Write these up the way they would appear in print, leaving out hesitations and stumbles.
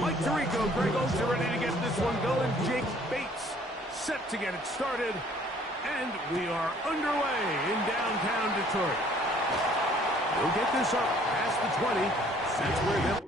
Mike Tirico, Greg Oates are ready to get this one going. Jake Bates set to get it started. And we are underway in downtown Detroit. We'll get this up past the 20. That's where they'll...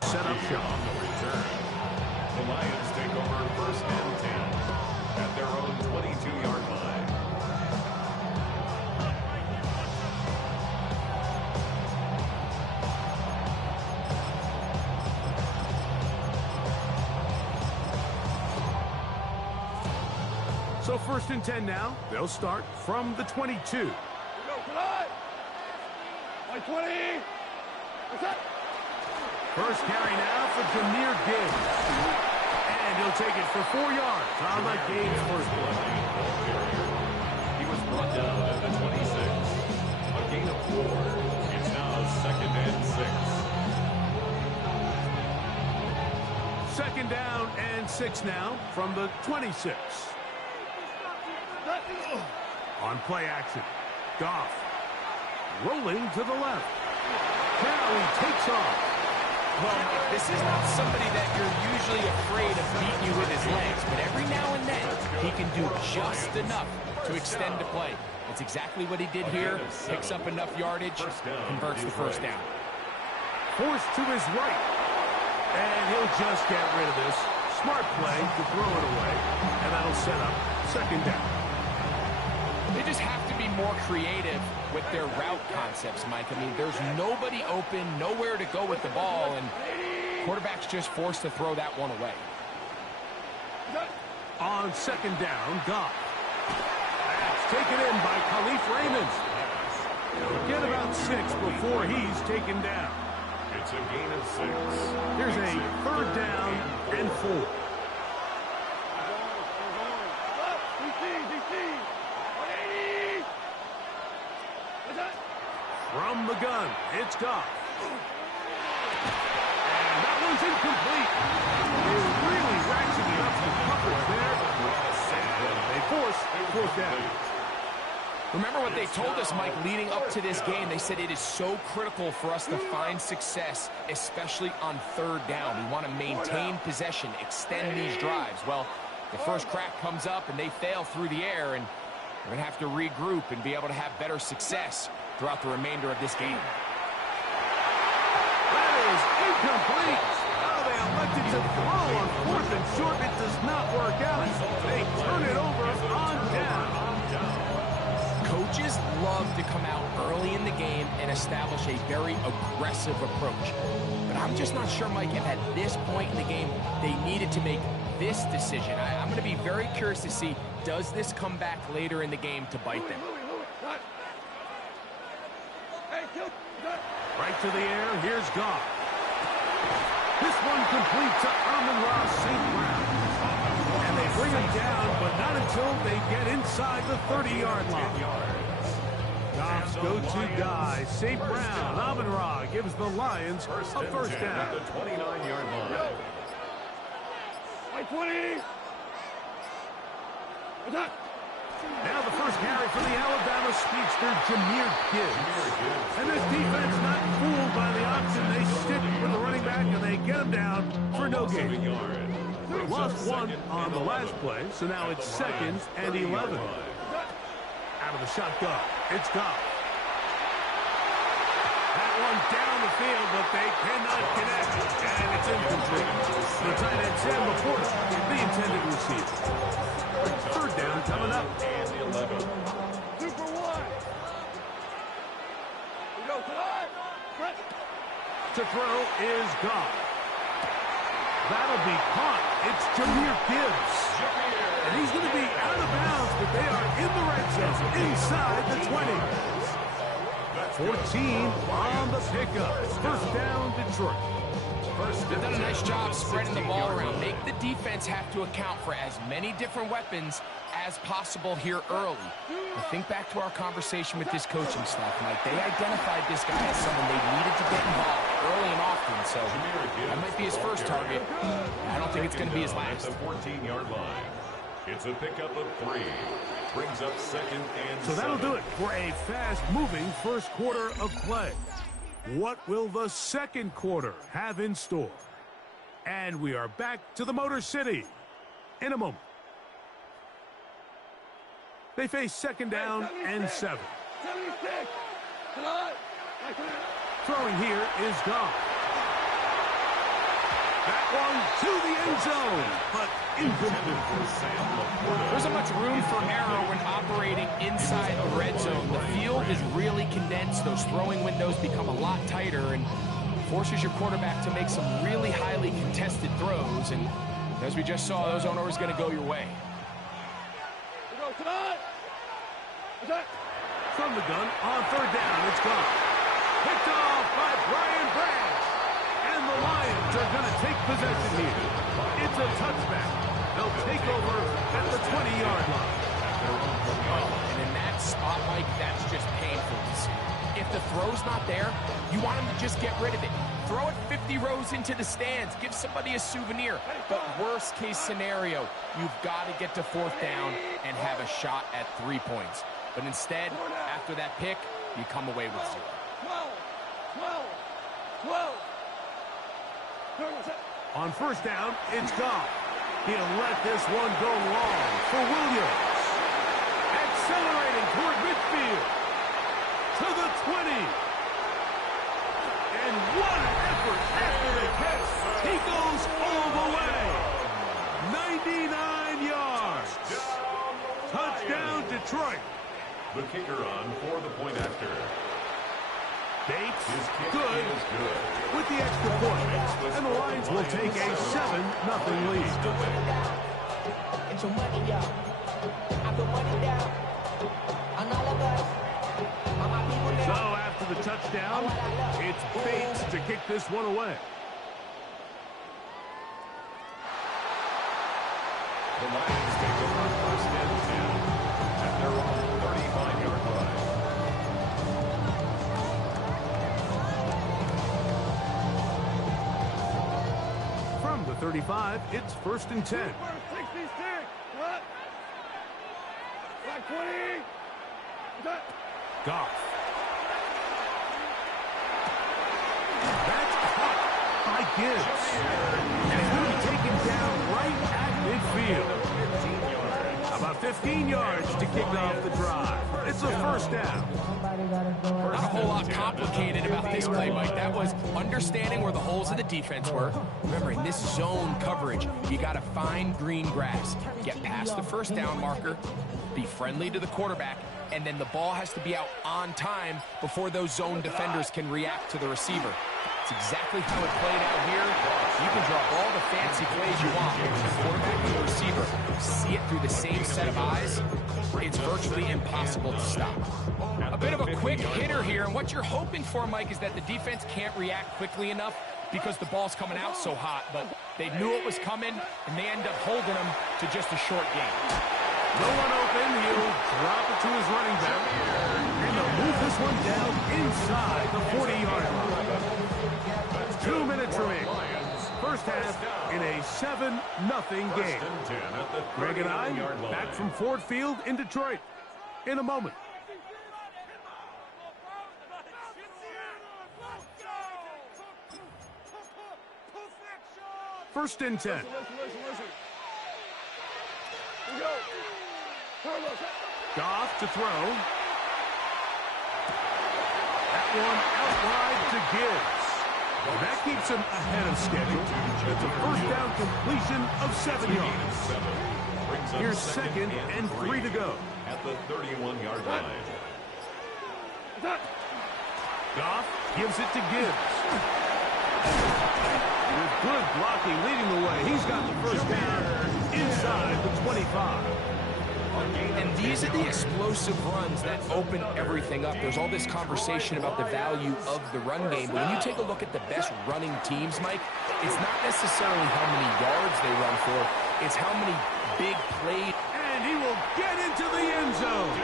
Set up shop. On the return, the Lions take over first and 10 at their own 22-yard line. So first and 10 now. They'll start from the 22. Go, my 20. What's that? First carry now for Jameer Gibbs. And he'll take it for 4 yards on the game's first play. He was brought down at the 26. A gain of 4. It's now second and 6. Second down and 6 now from the 26. On play action, Goff rolling to the left. Now he takes off. Well, Mike, this is not somebody that you're usually afraid of beating you with his legs, but every now and then he can do just enough to extend the play. That's exactly what he did here. Picks up enough yardage, converts the first down. Forced to his right. And he'll just get rid of this. Smart play to throw it away. And that'll set up second down. They just have to be more creative with their route concepts, Mike. I mean, there's nobody open, nowhere to go with the ball, and quarterback's just forced to throw that one away. On second down, Goff. That's taken in by Khalif Raymond. He'll get about 6 before he's taken down. It's a gain of 6. Here's a third down and 4. From the gun, it's Goff. And that one's incomplete. They really ratcheted up the coverage there. And they force fourth down. Remember what they told us, Mike, leading up to this game. They said it is so critical for us to find success, especially on third down. We want to maintain possession, extend these drives. Well, the first crack comes up and they fail through the air, and we're going to have to regroup and be able to have better success throughout the remainder of this game. That is incomplete. Oh, they elected to throw on fourth and short. It does not work out. They turn it over on down. Coaches love to come out early in the game and establish a very aggressive approach. But I'm just not sure, Mike, if at this point in the game they needed to make this decision. I'm going to be very curious to see, does this come back later in the game to bite them? Right to the air, here's Goff. This one complete to Amon-Ra St. Brown. And they bring him down, but not until they get inside the 30-yard line. Goff's go-to guy, St. Brown. Amon-Ra gives the Lions a first down. At the 29-yard line. 20. Now the first carry for the Alabama speedster, Jameer Gibbs. And this defense not fooled by the option. They stick with the running back, and they get him down for no gain. They lost one on the last play, so now it's second and 11. Out of the shotgun, it's Goff. That one down the field, but they cannot connect, and it's incomplete. The tight end, Sam Laporta, the intended receiver. Third down coming up. And 11. 2 for 1. We go, To throw is Goff. That'll be caught. It's Jameer Gibbs. And he's going to zone inside the 20. 14 on the pickup. First down, Detroit. They've done a nice job spreading the ball around. Make the defense have to account for as many different weapons as possible here early. I think back to our conversation with this coaching staff, Mike. They identified this guy as someone they needed to get involved early and often, so that might be his first target. I don't think it's going to be his last. At the 14-yard line. It's a pickup of 3. Brings up second and So that'll 7. do it for a fast-moving first quarter of play. What will the second quarter have in store? And we are back to the Motor City in a moment. They face second down and 7. 76. Come on. Throwing here is gone. That one to the end zone, but incomplete. There isn't much room for error when operating inside the red zone. The field is really condensed. Those throwing windows become a lot tighter and forces your quarterback to make some really highly contested throws. And as we just saw, those aren't always going to go your way. From the gun on third down, it's gone. Picked off by Brian Branch. And the Lions are going to take possession here. It's a touchback. They'll take over at the 20-yard line. And in that spot, Mike, that's just painful to see. If the throw's not there, you want him to just get rid of it. Throw it 50 rows into the stands. Give somebody a souvenir. But worst case scenario, you've got to get to fourth down and have a shot at 3 points. But instead, after that pick, you come away with 0. 12. On first down, it's gone. He'll let this one go long for Williams. Accelerating toward midfield. To the 20. And what an effort after the catch. He goes all the way. 99 yards. Touchdown, Detroit. The kicker on for the point after. Bates, His kick good is good. with the extra point. And the Lions will take a 7-0 lead. Get your money down. I put money down on all of us. On my people So now. after the touchdown, it's Bates to kick this one away. The Lions take over first and 10 at their own 35-yard line. From the 35, it's first and 10. 66. What? Black 20. Goff. That's caught by Gibbs. And it's going to be taken down right at midfield. About 15 yards to kick off the drive. It's a first down. Not a whole lot complicated about this play, Mike. That was understanding where the holes of the defense were. Remember, in this zone coverage, you got to find green grass. Get past the first down marker, be friendly to the quarterback, and then the ball has to be out on time before those zone defenders can react to the receiver. It's exactly how it played out here. You can draw all the fancy plays you want. If the quarterback and the receiver see it through the same set of eyes, it's virtually impossible to stop. A bit of a quick hitter here, and what you're hoping for, Mike, is that the defense can't react quickly enough because the ball's coming out so hot, but they knew it was coming, and they end up holding them to just a short game. No one open. He'll drop it to his running back. And they'll move this one down inside the 40-yard line. 2 minutes remaining. First half in a 7-0 game. Greg and I back from Ford Field in Detroit in a moment. First and 10. Listen. Here we go. Goff to throw. That one out wide to Gibbs. That keeps him ahead of schedule. It's a first down completion of 7 yards. Here's second and 3 to go. At the 31-yard line. Goff gives it to Gibbs. With good blocking leading the way, he's got the first down inside the 25. And these are the explosive runs that open everything up. There's all this conversation about the value of the run game, but when you take a look at the best running teams, Mike, it's not necessarily how many yards they run for, it's how many big plays. And he will get into the end zone.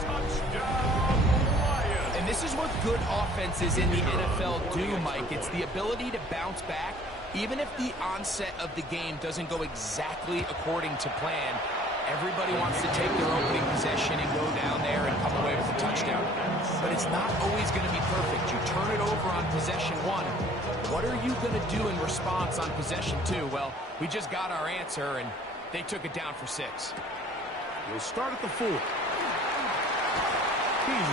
Touchdown, Lions. And this is what good offenses in the NFL do, Mike. It's the ability to bounce back. Even if the onset of the game doesn't go exactly according to plan, everybody wants to take their opening possession and go down there and come away with a touchdown. But it's not always going to be perfect. You turn it over on possession 1. What are you going to do in response on possession 2? Well, we just got our answer, and they took it down for 6. We'll start at the 4. He's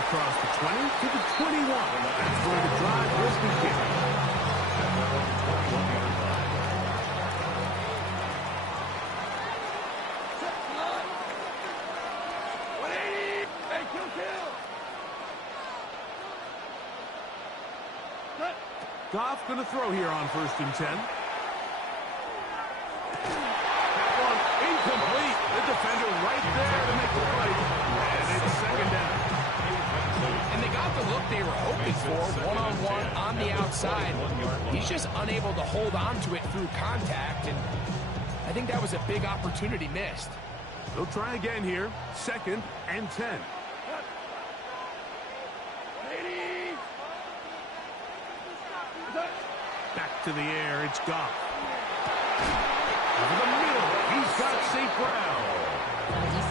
across the 20 to the 21. That's where the drive will begin. Goff going to throw here on 1st and 10. That one incomplete. The defender right there to make the play. And it's 2nd down. And they got the look they were hoping for, one-on-one on the outside. He's just unable to hold on to it through contact, and I think that was a big opportunity missed. They'll try again here. 2nd and 10. Back to the air, it's Goff. Over the middle, he's got St. Brown.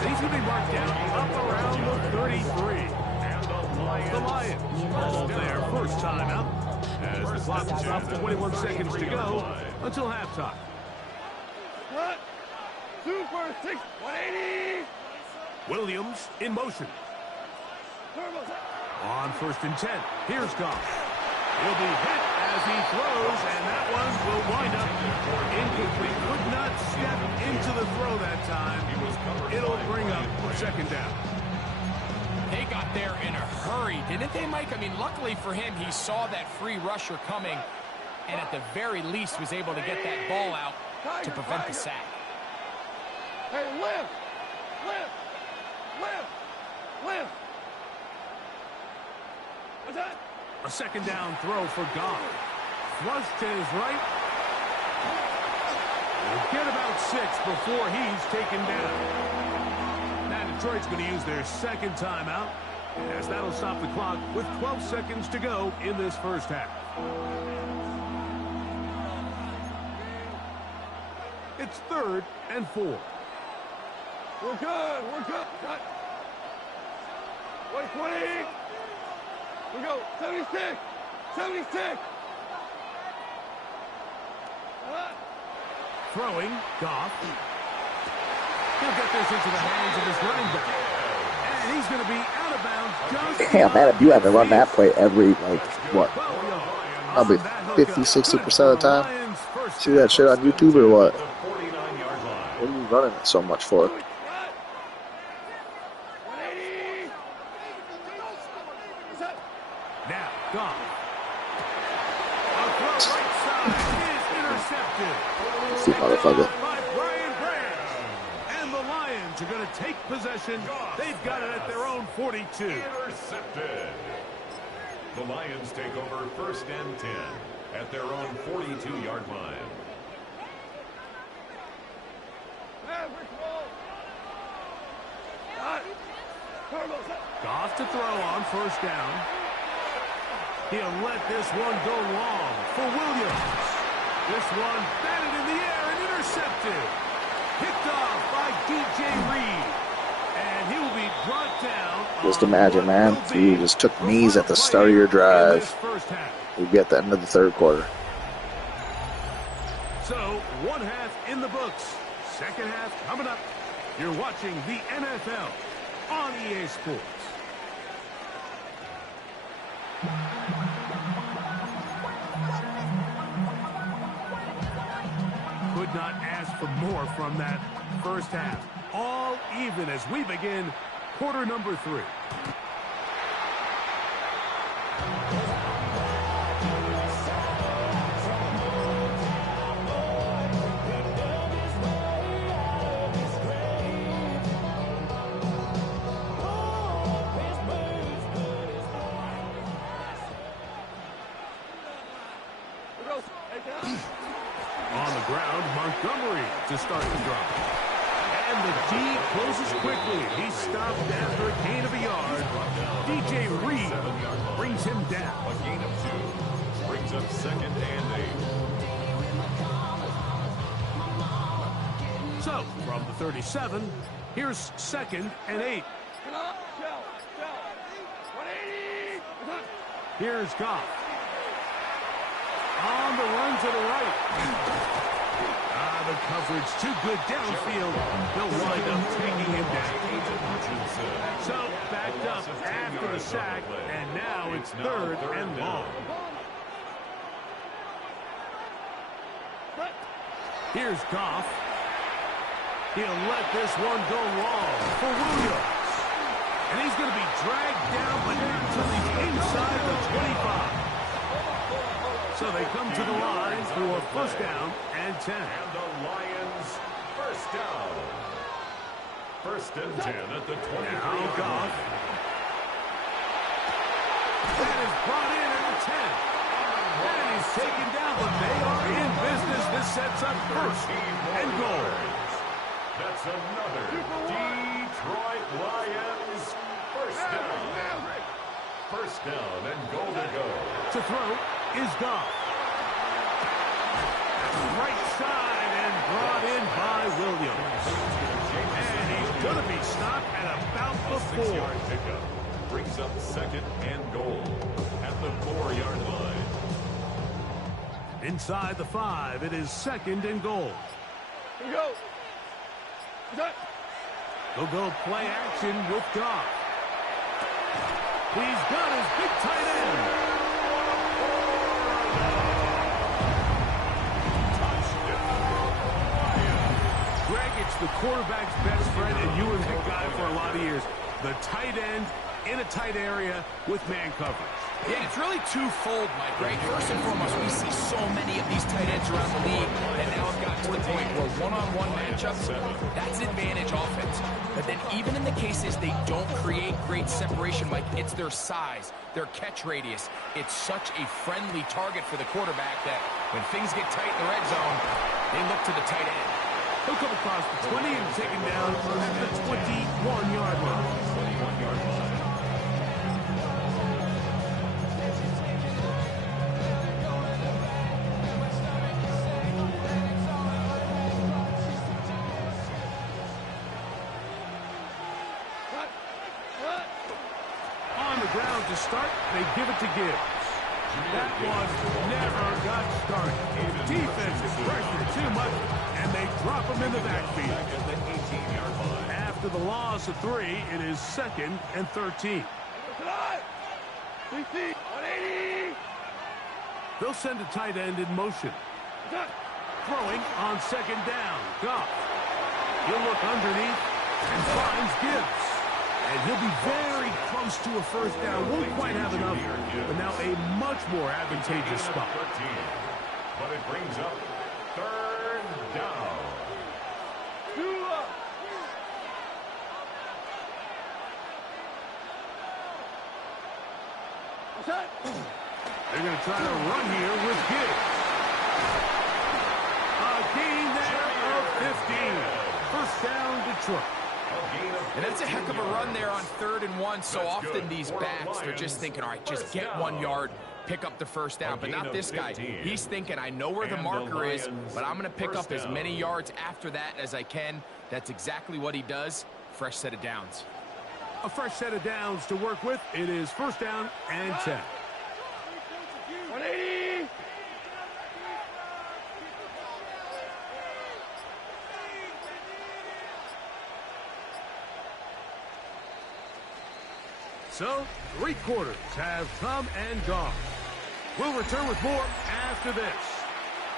He's going to be marked down up around the 33. And the Lions ball there, first time out. As the clock is off, 21 seconds to go until halftime. Cut. Super 6, 180. Williams in motion. Turbo. On 1st and 10, here's Goff. He'll be hit as he throws, and that one will wind up incomplete. Could not step into the throw that time. It'll bring up 2nd down. They got there in a hurry, didn't they, Mike? I mean, luckily for him, he saw that free rusher coming, and at the very least was able to get that ball out to prevent the sack. Hey, lift! Lift! Lift! Lift! What's that? A 2nd down throw for Goff. Thrust to his right. He'll get about 6 before he's taken down. Now Detroit's going to use their 2nd timeout, as that'll stop the clock with 12 seconds to go in this first half. It's 3rd and 4. We're good. We're good. Cut. 120. We go. 76. 76. Throwing, Goff. He'll get this into the hands of his running back. And he's going to be out of bounds just... Damn, man, you have to run that play every, like, what? Probably 50-60% of the time. See that shit on YouTube or what? What are you running it so much for? Now, Goff. A throw right side is intercepted. See, motherfucker. By Brian Grant. And the Lions are going to take possession. They've got it at their own 42. Intercepted. The Lions take over 1st and 10 at their own 42-yard line. Goff to throw on 1st down. He'll let this one go long for Williams. This one batted in the air and intercepted. Picked off by DJ Reed. And he will be brought down. Just imagine, man, if you just took knees at the start of your drive, we'd be at the end of the 3rd quarter. So, 1 half in the books. 2nd half coming up. You're watching the NFL on EA Sports. Could not ask for more from that first half. All even as we begin quarter number 3. ground, Montgomery to start the drive. And the D closes quickly. He stopped after a gain of a yard. DJ Reed brings him down. A gain of 2 brings up 2nd and 8. So, from the 37, here's 2nd and 8. Here's Goff. On the run to the right. The coverage too good downfield. They'll wind up taking him down. So, backed up after the sack, and now it's 3rd and long. Here's Goff. He'll let this one go long for Williams. And he's going to be dragged down, but not until he's inside the 25. So they come to the line for 1st down and 10. And the Lions, 1st down. 1st and 10 at the 23. Now Goff. That is brought in at the 10. And he's taken down, but they are in business. This sets up 1st and goal. That's another Detroit Lions 1st down. 1st down and goal to go. To throw is Goff. Right side and brought in by Williams. And he's going to be stopped at about the 4. Pickup brings up 2nd and goal at the 4-yard line. Inside the 5, it is 2nd and goal. Here we go. They'll go play action with Goff. He's got his big tight end. Greg, it's the quarterback's best friend, and you were that guy for a lot of years. The tight end in a tight area with man coverage. Yeah, it's really twofold, Mike, right? First and foremost, we see so many of these tight ends around the league that now have gotten to the point where one-on-one matchups, that's advantage offense. But then even in the cases they don't create great separation, Mike, it's their size, their catch radius. It's such a friendly target for the quarterback that when things get tight in the red zone, they look to the tight end. He'll come across the 20 and take him down at the 21-yard line. 21-yard line. On the ground to start, they give it to Gibbs. That one never got started. Defense is pressured too much, and they drop him in the backfield. After the loss of 3, it is 2nd and 13. 180. They'll send a tight end in motion. Throwing on 2nd down. Goff. He'll look underneath and finds Gibbs. And he'll be very close to a 1st down. Won't quite have enough, but now a much more advantageous spot. But it brings up 3rd down. They're going to try to run here with Gibbs. A gain there of 15. 1st down, Detroit. And that's a heck of a run there on 3rd and 1. So often these backs, they're just thinking, all right, just get 1 yard, pick up the 1st down. But not this guy. He's thinking, I know where the marker is, but I'm going to pick up as many yards after that as I can. That's exactly what he does. Fresh set of downs. A fresh set of downs to work with. It is 1st down and 10. 180. So, 3 quarters have come and gone. We'll return with more after this.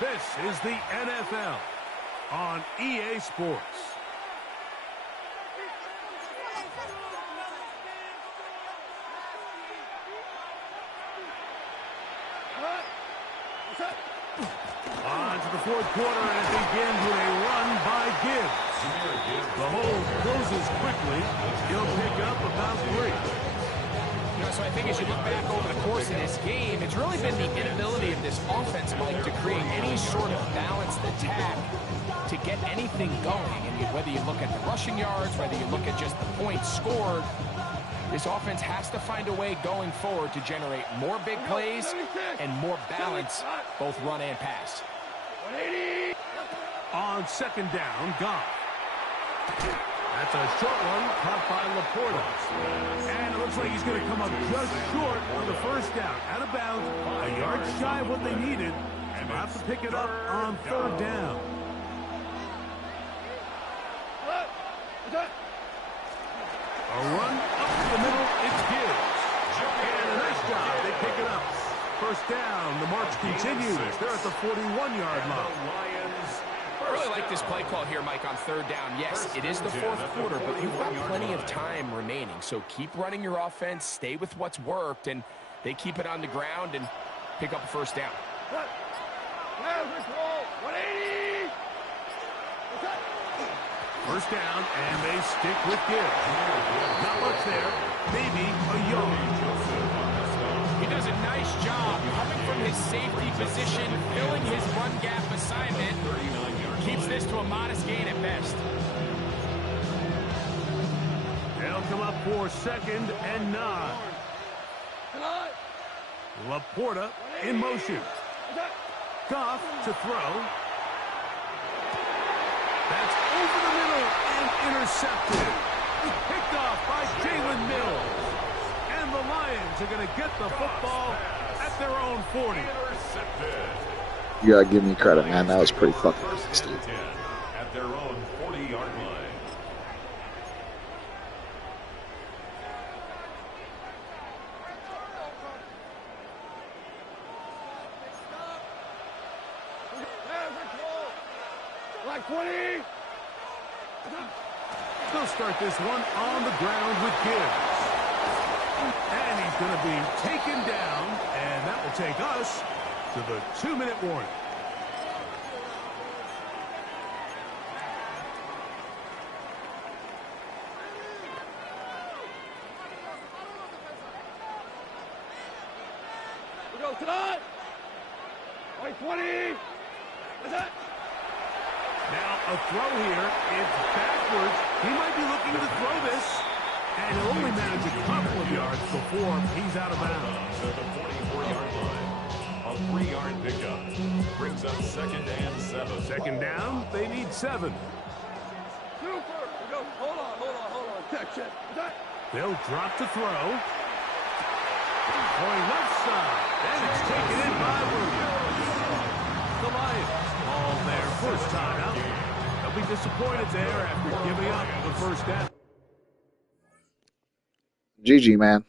This is the NFL on EA Sports. On to the 4th quarter, and it begins with a run by Gibbs. The hole closes quickly. He'll pick up about 3. So I think as you look back over the course of this game, it's really been the inability of this offense, Mike, to create any sort of balanced attack to get anything going. And whether you look at the rushing yards, whether you look at just the points scored, this offense has to find a way going forward to generate more big plays and more balance, both run and pass. 180. On second down, Goff. That's a short one, caught by Laporta. And it looks like he's going to come up just short on the first down. Out of bounds, a yard shy of what they needed, and they'll have to pick it up on third down. A run up the middle, it's Gibbs. And a nice job, they pick it up. First down, the march continues. They're at the 41-yard line. I really like this play call here, Mike, on third down. Yes, it is the fourth quarter, but you've got plenty of time remaining. So keep running your offense, stay with what's worked, and they keep it on the ground and pick up a first down. 180. First down, and they stick with Gibbs. Not much there. Maybe a yard. He does a nice job coming from his safety position, filling his run gap assignment. Keeps this to a modest gain at best. They'll come up for second and 9. Laporta in motion. Goff to throw. That's over the middle and intercepted. Picked off by Jalen Mills. And the Lions are going to get the football at their own 40. You gotta give me credit, man. That was pretty fucking nasty. At their own 40-yard line. Like 20. They'll start this one on the ground with Gibbs. And he's going to be taken down, and that will take us to the 2-minute warning. We go tonight. Like 20. That's it. Now a throw here. It's backwards. He might be looking to throw this. And he'll only manage a couple of yards before he's out of bounds. To the 44-yard line. A 3-yard pickup. Brings up second and 7. Second down, they need 7. Super. We go. Hold on. Check. They'll drop to throw. Going left side. And it's taken in by Williams. The Lions all their first time out. They'll be disappointed there after giving up the first down. GG, man.